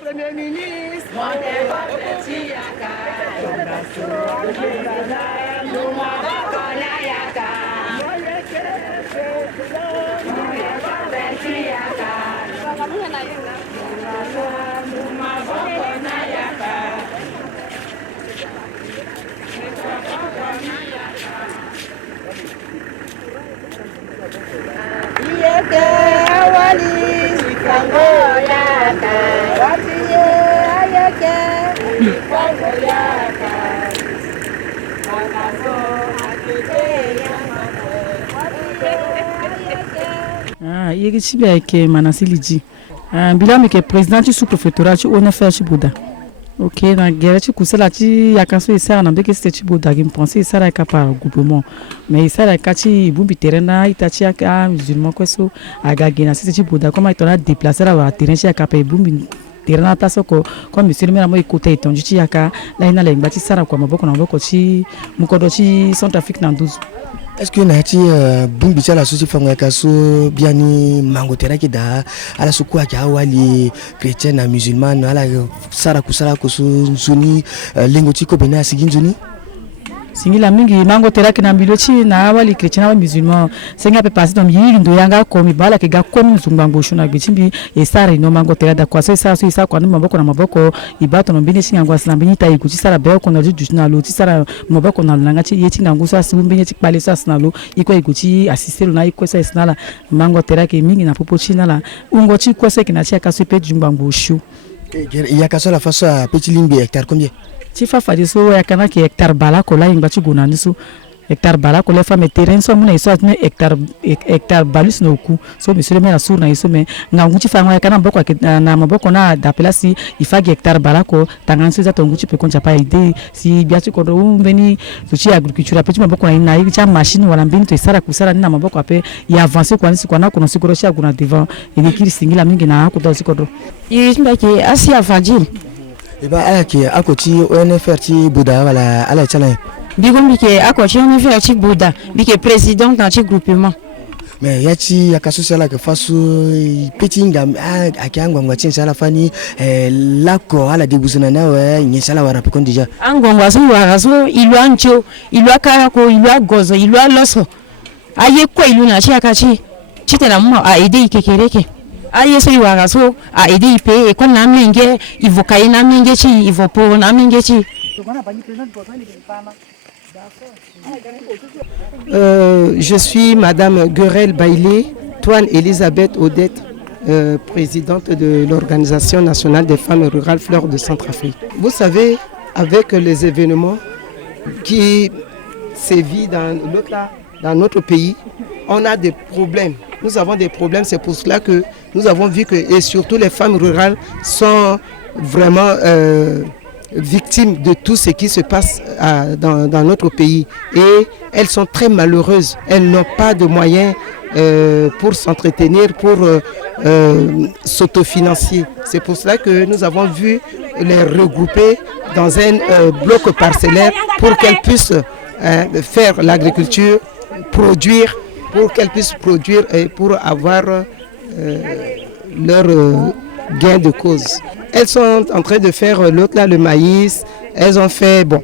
Premier ministre, yegi chibe ke manasiliji bila mi ke president sous-préfectorat ci on fait ci Bouddha. OK na gere ci kusala ci yakanso isa na beke ste ci Bouddha qui pense isa ra ka par groupement mais isa ra ka ci bumbi terrain itachi aka musulman kweso agage na ci Bouddha comme itona déplacer ra terrain ci aka pe bumbi terrain place ko comme monsieur le maire mo écouter itonji ci aka la ina le ngati sara kwa maboko na maboko ci mukodo ci Centrafrique na 12. Est-ce que nati bumbi chala susi fanga kaso biani mangotera kida ala sukua kia wali chrétien na musulman ala sara kusara kusu nzuni lingoti ko bena sigin nzuni singila mingi mango teraki na mbilochi na wali chrétien na musulman senga pe passer dans yiri ndo yanga ko mi bala ke ga ko mi zumbango shuna bichimbi e sara no mango terada kwa so isa kwa no maboko na maboko ibato no mbini singa ngwa sina mbini tai kuchi sara be ko na juju na lo ti sara maboko na langa chi yeti na ngusa si mbini chi pale sa sina lo iko iguchi assister na iko sa sina mango teraki mingi na popo china la ungo chi ko se kina chi akaso pe jumbango shu il y a kaso la face à petit limbe hectare combien Tifa fadiso ya kana ki hectare bala ko la ingba ci gona nisu hectare bala ko le femme terrain so muna iso atne hectare balus no ku so monsieur le maire sur na iso me ngangu ci fa ngwa kana mboko na maboko na da place ifagi hectare bala ko tanganso za tongu ci pe koncha pa ide si biati ko do veni so ci agriculture pe ci maboko na yi cha machine wala mbini to isara kusara na maboko ape ya avancer kwa nisi kwa na kono sikoro ci aguna devant ene kiri singila mingi na ko do sikoro yishimba ki asia fadil Eba ayaki akoti ONFR ci Bouddha wala ala chala bigombi ke akoti ONFR ci Bouddha bike président dans ci groupement mais yachi yakaso sala ke fasu petinga akiangwa ngwachin sala fani lako ala debusuna nawe nyesala wara pe kondija angongwa so wara so ilwa ncho ilwa karako ilwa gozo ilwa loso aye ko iluna ci akachi chitela mo a aider ikekereke aye so iwara so a aider ipe e ko na menge ivokaye na menge chi ivopo na menge chi Je suis Madame Guerel Bailey, Toine Elisabeth Odette, présidente de l'Organisation nationale des femmes rurales Fleurs de Centrafrique. Vous savez, avec les événements qui sévissent dans notre pays, on a des problèmes. Nous avons des problèmes, c'est pour cela que nous avons vu que, et surtout les femmes rurales sont vraiment victimes de tout ce qui se passe dans notre pays. Et elles sont très malheureuses. Elles n'ont pas de moyens pour s'entretenir, pour s'autofinancer. C'est pour cela que nous avons vu les regrouper dans un bloc parcellaire pour qu'elles puissent faire l'agriculture, produire, pour qu'elles puissent produire et pour avoir leur gain de cause. Elles sont en train de faire l'autre là, le maïs. Elles ont fait, bon,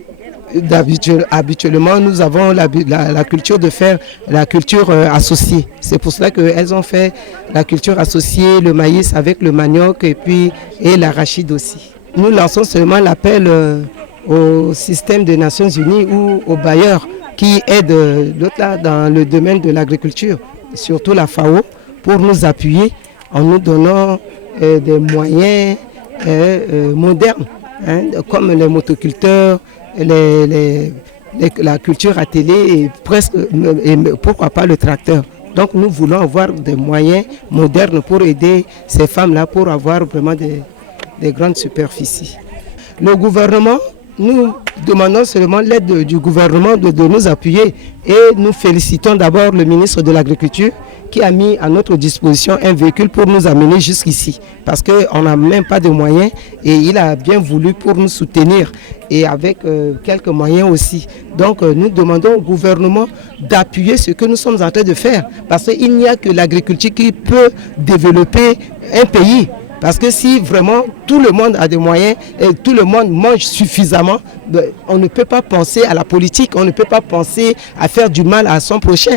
habituellement nous avons la culture de faire la culture associée. C'est pour cela qu'elles ont fait la culture associée, le maïs avec le manioc et l'arachide aussi. nous lançons seulement l'appel au système des Nations Unies ou aux bailleurs qui aident dans le domaine de l'agriculture, surtout la FAO, pour nous appuyer en nous donnant des moyens modernes, comme les motoculteurs, la culture à télé et pourquoi pas le tracteur. Donc nous voulons avoir des moyens modernes pour aider ces femmes-là pour avoir vraiment des grandes superficies. Le gouvernement, nous demandons seulement l'aide du gouvernement de nous appuyer et nous félicitons d'abord le ministre de l'Agriculture qui a mis à notre disposition un véhicule pour nous amener jusqu'ici parce qu'on n'a même pas de moyens et il a bien voulu pour nous soutenir et avec quelques moyens aussi. Donc nous demandons au gouvernement d'appuyer ce que nous sommes en train de faire parce qu'il n'y a que l'agriculture qui peut développer un pays. Parce que si vraiment tout le monde a des moyens et tout le monde mange suffisamment, on ne peut pas penser à la politique, on ne peut pas penser à faire du mal à son prochain.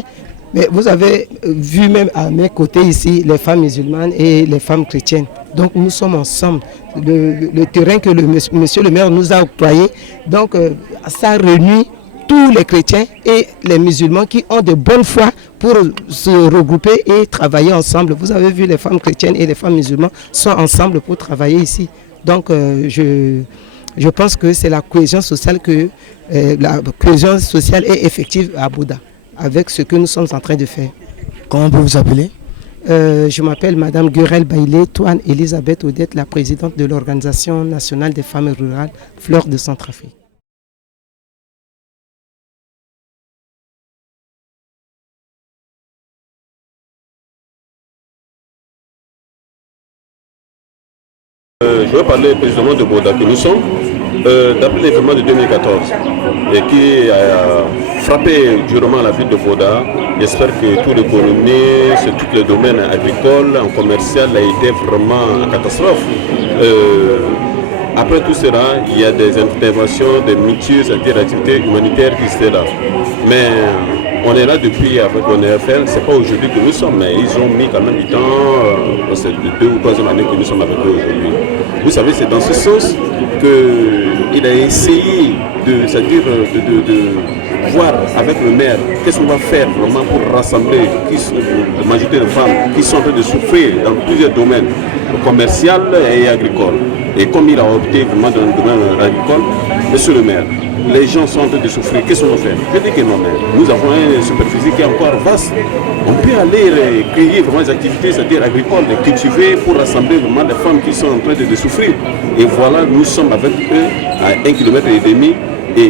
Mais vous avez vu même à mes côtés ici les femmes musulmanes et les femmes chrétiennes. Donc nous sommes ensemble. Le terrain que monsieur le maire nous a octroyé, donc ça réunit tous les chrétiens et les musulmans qui ont de bonne foi pour se regrouper et travailler ensemble. Vous avez vu, les femmes chrétiennes et les femmes musulmanes sont ensemble pour travailler ici. Donc je pense que c'est la cohésion sociale est effective à Bouddha avec ce que nous sommes en train de faire. Comment on peut vous appeler? Je m'appelle Madame Gurel Bailey, Toine Elisabeth Odette, la présidente de l'Organisation nationale des femmes rurales Fleurs de Centrafrique. Je vais parler précisément de Bouddha que nous sommes, d'après l'événement de 2014 et qui a frappé durement la ville de Bouddha. J'espère que toute l'économie, sur tous les domaines agricoles, en commercial, a été vraiment en catastrophe. Après tout cela, il y a des interventions, des multiples activités humanitaires qui étaient là. Mais on est là depuis avec l'ONFL, ce n'est pas aujourd'hui que nous sommes, mais ils ont mis quand même du temps, c'est 2 ou 3e année que nous sommes avec eux aujourd'hui. Vous savez, c'est dans ce sens qu'il a essayé de voir avec le maire qu'est-ce qu'on va faire vraiment pour rassembler la majorité de femmes qui sont en train de souffrir dans plusieurs domaines, commercial et agricole. Et comme il a opté vraiment dans le domaine agricole, monsieur le maire, les gens sont en train de souffrir, qu'est-ce qu'on va faire? Je dis que non, mais nous avons une superficie qui est encore vaste. On peut aller créer vraiment des activités, c'est-à-dire agricoles, de cultiver pour rassembler vraiment les femmes qui sont en train de souffrir. Et voilà, nous sommes avec eux à 1,5 km et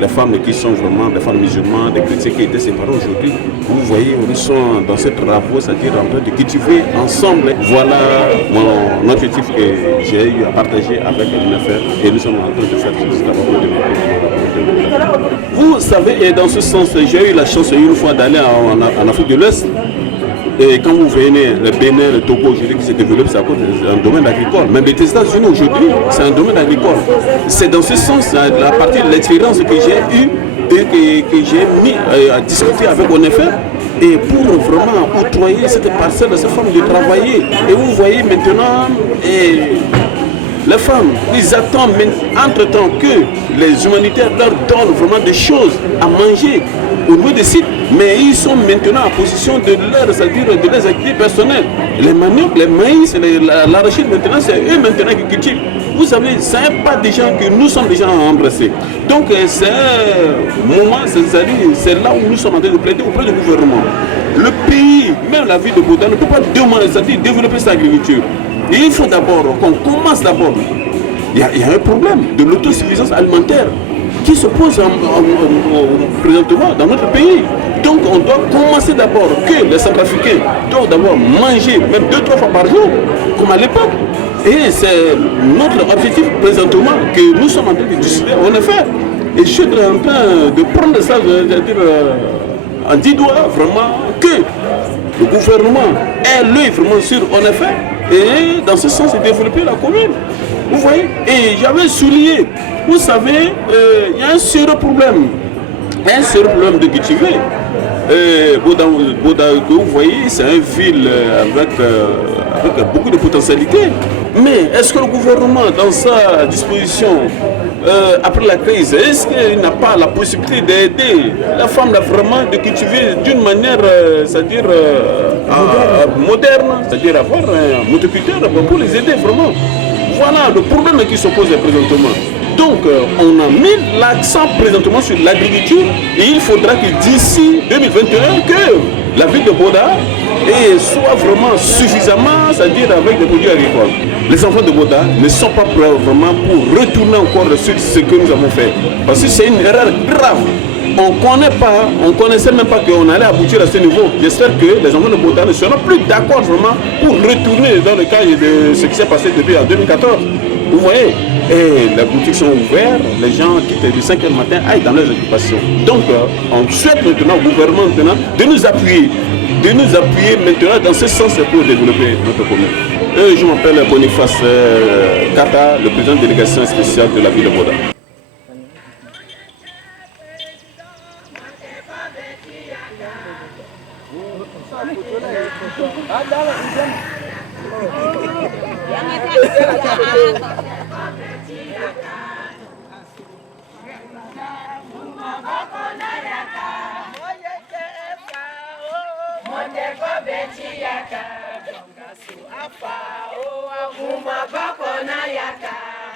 les femmes qui sont vraiment des femmes musulmanes, des chrétiens qui étaient séparés aujourd'hui. Vous voyez, nous sommes dans ces travaux, c'est-à-dire en train de cultiver ensemble. Voilà mon objectif que j'ai eu à partager avec l'UNFR et nous sommes en train de faire tout ce travail. Vous savez, et dans ce sens, j'ai eu la chance une fois d'aller en Afrique de l'Ouest. Et quand vous venez, le Bénin, le Togo aujourd'hui qui se développe, c'est à cause d'un domaine agricole. Même les États-Unis aujourd'hui, c'est un domaine agricole. C'est dans ce sens, la partie de l'expérience que j'ai eue et que j'ai mis à discuter avec ONFR. Et pour vraiment octroyer cette parcelle, cette forme de travailler. Et vous voyez maintenant, les femmes, ils attendent entre-temps que les humanitaires leur donnent vraiment des choses à manger au niveau des sites, mais ils sont maintenant en position de leurs activités personnelles. Les maniocs, les maïs, l'arachide, maintenant, c'est eux maintenant qui cultivent. Vous savez, ce n'est pas des gens que nous sommes déjà embrassés. Donc c'est un moment, c'est là où nous sommes en train de plaider auprès du gouvernement. Le pays, même la ville de Bouddha, ne peut pas développer sa agriculture. Et il faut d'abord qu'on commence d'abord. Il y a un problème de l'autosuffisance alimentaire qui se pose présentement dans notre pays. Donc on doit commencer d'abord que les Centrafricains doivent d'abord manger même 2-3 fois par jour, comme à l'époque. Et c'est notre objectif présentement que nous sommes en train de discuter en effet. Et je suis en train de prendre ça, en 10 doigts, vraiment, que le gouvernement ait l'œil vraiment sur en effet. Et dans ce sens, développer la commune. Vous voyez? Et j'avais souligné, vous savez, il y a un sérieux problème. Un sérieux problème de cultiver. Bouddha, vous voyez, c'est une ville avec beaucoup de potentialités. Mais est-ce que le gouvernement, dans sa disposition, après la crise, est-ce qu'il n'a pas la possibilité d'aider la femme là, vraiment de cultiver d'une manière, c'est-à-dire moderne, c'est-à-dire avoir un motoculteur pour les aider vraiment? Voilà le problème qui se pose présentement. Donc, on a mis l'accent présentement sur l'agriculture et il faudra que d'ici 2021, que la ville de Boda soit vraiment suffisamment, c'est-à-dire avec des produits agricoles. Les enfants de Boda ne sont pas prêts vraiment pour retourner encore sur ce que nous avons fait. Parce que c'est une erreur grave. On ne connaissait même pas qu'on allait aboutir à ce niveau. J'espère que les enfants de Boda ne seront plus d'accord vraiment pour retourner dans le cadre de ce qui s'est passé depuis en 2014. Vous voyez, et les boutiques sont ouvertes, les gens qui étaient du 5h du matin aillent dans leurs occupations. Donc, on souhaite maintenant au gouvernement de nous appuyer maintenant dans ce sens pour développer notre commune. Je m'appelle Boniface Kata, le président de la délégation spéciale de la ville de Boda. Yaka,